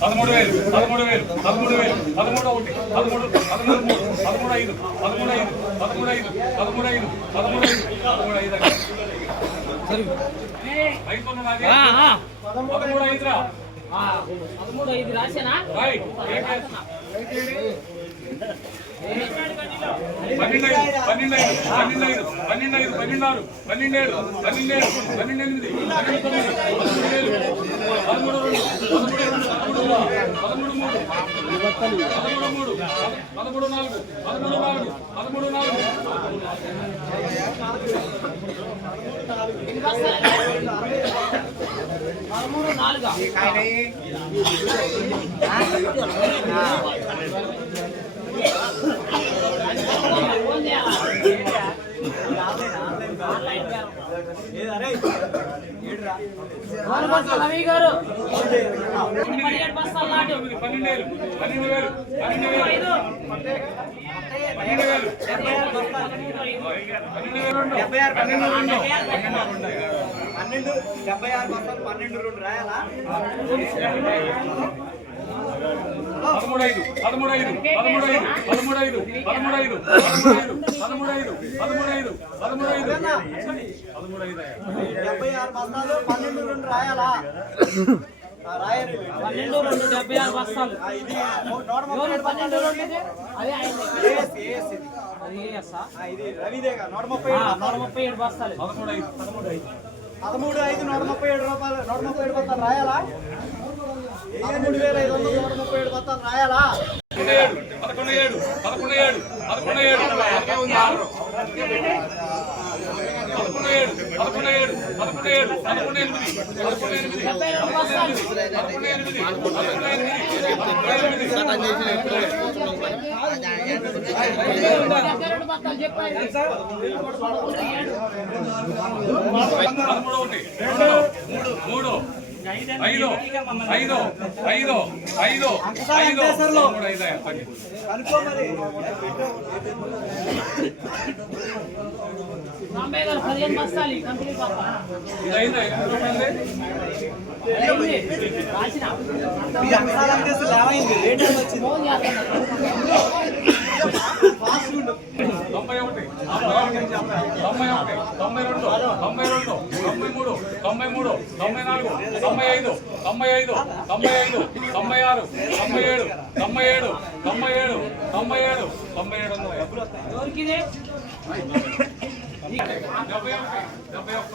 పదమూడు వేలు పదమూడు వేలు పదమూడు వేలు పదమూడు ఒకటి పదమూడు పదమూడు మూడు పదమూడు ఐదు పదమూడు ఐదు పదమూడు ఐదు పదమూడు ఐదు పదమూడు ఐదు పదమూడు ఐదు. పదమూడు ఐదు రా పదమూడు ఐదు రాసేనా రైట్? పన్నెండు పన్నెండు ఐదు పన్నెండు ఐదు పన్నెండు ఐదు పన్నెండు ఆరు పన్నెండు ఏడు పన్నెండు ఏడు పన్నెండు ఎనిమిది పన్నెండు తొమ్మిది పదమూడు నాలుగు. పదమూడు నాలుగు. పదమూడు నాలుగు. పదమూడు నాలుగు వేలు పన్నెండు పన్నెండు రెండు పన్నెండు డెబ్బై ఆరు బస్తాలు పన్నెండు రెండు రాయాలా పదమూడు ఐదు పదమూడు ఐదు పదమూడు ఐదు పదమూడు ఐదు పదమూడు ఐదు పదమూడు ఐదు పదమూడు ఐదు పదమూడు ఐదు పదమూడు ఐదు డెబ్బై ఆరు బస్తాలు. పన్నెండు రెండు రాయాలా పన్నెండు రెండు డెబ్బై ఆరు బస్తాలు పన్నెండు రెండు? అదే ఇది. రవిదేగా. నూట ముప్పై నూట బస్తాలు. ముప్పై ఏడు బస్తాలు. పదమూడు ఐదు పదమూడు ఐదు పదమూడు ఐదు నూట ముప్పై ఏడు రూపాయలు నూట ముప్పై ఏడు బస్తాలు రాయాలా? పదమూడు వేల ఐదు వందలు. మొత్తం రాయాలా? పదకొండు ఏడు పదకొండు ఏడు పదకొండు ఏడు పదకొండు ఏడు పదకొండు ఏడు పదకొండు ఏడు పదకొండు పదకొండు ఎనిమిది పదకొండు ఎనిమిది పదకొండు ఎనిమిది పదకొండు ఎనిమిది పదకొండు మూడు. మూడు. ఐదు ఐదు ఐదు ఐదు ఐదు తొంభై ఒకటి తొంభై రెండు తొంభై రెండు తొంభై మూడు తొంభై మూడు తొంభై నాలుగు తొంభై ఐదు తొంభై ఐదు తొంభై ఐదు తొంభై ఆరు తొంభై ఏడు తొంభై ఏడు తొంభై ఏడు తొంభై ఏడు తొంభై ఏడు వందల? డెబ్బై ఒకటి డెబ్బై ఒక్క.